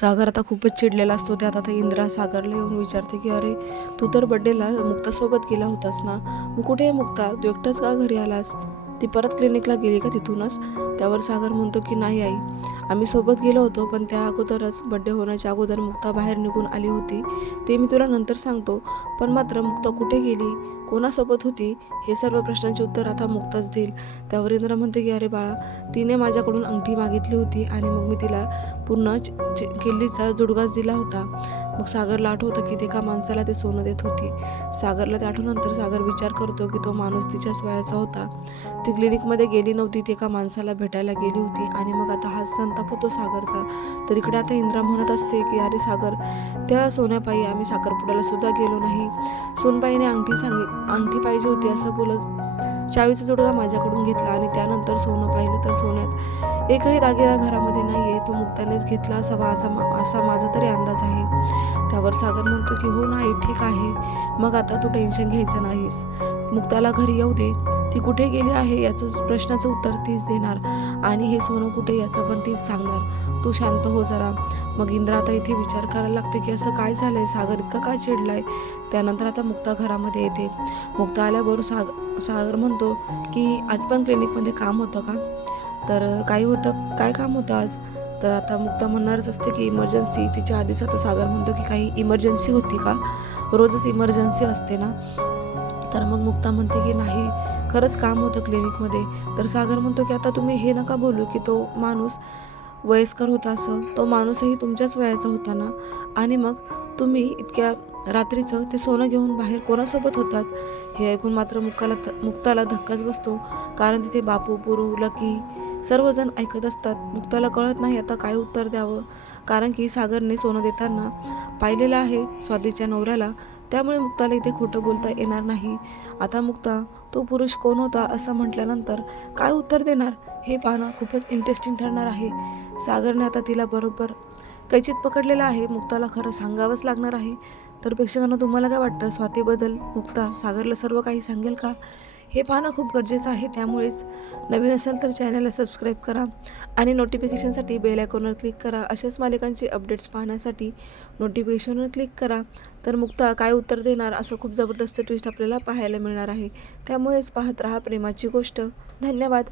सागर आता खूपच चिडलेला असतो. त्यात आता इंद्रा सागरला येऊन विचारते की अरे तू तर बड्डेला मुक्तासोबत गेला होतास ना? मग कुठे आहे मुक्ता? तू एकटाच का घरी आलास? ती परत क्लिनिकला गेली का तिथूनच? त्यावर सागर म्हणतो की नाही आई. आम्ही सोबत गेलो होतो पण त्या अगोदरच बड्डे होण्याच्या अगोदर मुक्ता बाहेर निघून आली होती. ते मी तुला नंतर सांगतो. पण मात्र मुक्ता कुठे गेली? कोणासोबत होती हे सर्व प्रश्नांचे उत्तर आता मुक्ताच देईल. त्यावर इंद्र म्हणते की अरे बाळा तिने माझ्याकडून अंगठी मागितली होती आणि मग मी तिला पूर्ण किल्लीचा जुडगाच दिला होता. मग सागरला आठवतं की ते एका माणसाला ते सोनं देत होती. सागरला ते आठवल्यानंतर सागर विचार करतो की तो माणूस तिच्याच वयाचा होता. ती क्लिनिकमध्ये गेली नव्हती ती एका माणसाला भेटायला गेली होती आणि मग आता हा संताप होतो सागरचा. तर इकडे आता इंद्रा म्हणत असते की अरे सागर त्या सोन्यापायी आम्ही साखरपुड्याला सुद्धा गेलो नाही. सोनबाईने अंगठी सांगी अंगठी पाहिजे होती असं बोलत चावीचा जोडगा माझ्याकडून घेतला आणि त्यानंतर सोनं पाहिलं तर सोन्यात एकही दागिना घरामध्ये नाही आहे तो मुक्तानेच घेतला असावा असा मा- असा माझा तरी अंदाज आहे. त्यावर सागर म्हणतो की हो नाही ठीक आहे. मग आता तू टेन्शन घ्यायचं नाहीस. मुक्ताला घरी येऊ दे. ती कुठे गेली आहे याचं प्रश्नाचं उत्तर तीच देणार. आणि हे सोनं कुठे याचं पण तीच सांगणार. तू शांत हो जरा. मग इंद्रा आता इथे विचार करायला लागते की असं काय झालंय? सागर इतका काय चिडलाय? त्यानंतर आता मुक्ता घरामध्ये येते. मुक्ता आल्याबरोबर साग सागर म्हणतो की आज पण क्लिनिकमध्ये काम होतं का? तर काही होतं. काय काम होतं आज? तर आता मुक्ता म्हणणारच असते की इमर्जन्सी तिच्या आधीच आता सागर म्हणतो की काही इमर्जन्सी होती का? रोजच इमर्जन्सी असते ना. तर मग मुक्ता म्हणते की नाही खरंच काम होतं क्लिनिकमध्ये. तर सागर म्हणतो की आता तुम्ही हे नका बोलू की तो माणूस वयस्कर होता असं. तो माणूसही तुमच्याच वयाचा होता ना? आणि मग तुम्ही इतक्या रात्रीचं ते सोनं घेऊन बाहेर कोणासोबत होतात? हे ऐकून मात्र मुक्काला मुक्ताला धक्काच बसतो. कारण तिथे बापू पुरू लकी सर्वजण ऐकत असतात. मुक्ताला कळत नाही आता काय उत्तर द्यावं. कारण की सागरने सोनं देताना पाहिलेलं आहे स्वातीच्या नवऱ्याला. त्यामुळे मुक्ताला इथे खोटं बोलता येणार नाही. आता मुक्ता तो पुरुष कोण होता? असं म्हटल्यानंतर काय उत्तर देणार? हे पाहणं खूपच इंटरेस्टिंग ठरणार आहे. सागरने आता तिला बरोबर कैचित पकडलेलं आहे. मुक्ताला खरं सांगावंच लागणार आहे. तर प्रेक्षकांना तुम्हाला काय वाटतं? स्वातीबद्दल मुक्ता सागरला सर्व काही सांगेल का? हे पाहणं खूप गरजेचं आहे. त्यामुळेच नवीन असेल तर चॅनलला सबस्क्राईब करा आणि नोटिफिकेशनसाठी बेल आयकॉनवर क्लिक करा. अशाच मालिकांचे अपडेट्स पाहण्यासाठी नोटिफिकेशनवर क्लिक करा. तर मुक्ता काय उत्तर देणार असं खूप जबरदस्त ट्विस्ट आपल्याला पाहायला मिळणार आहे. त्यामुळेच पाहत राहा प्रेमाची गोष्ट. धन्यवाद.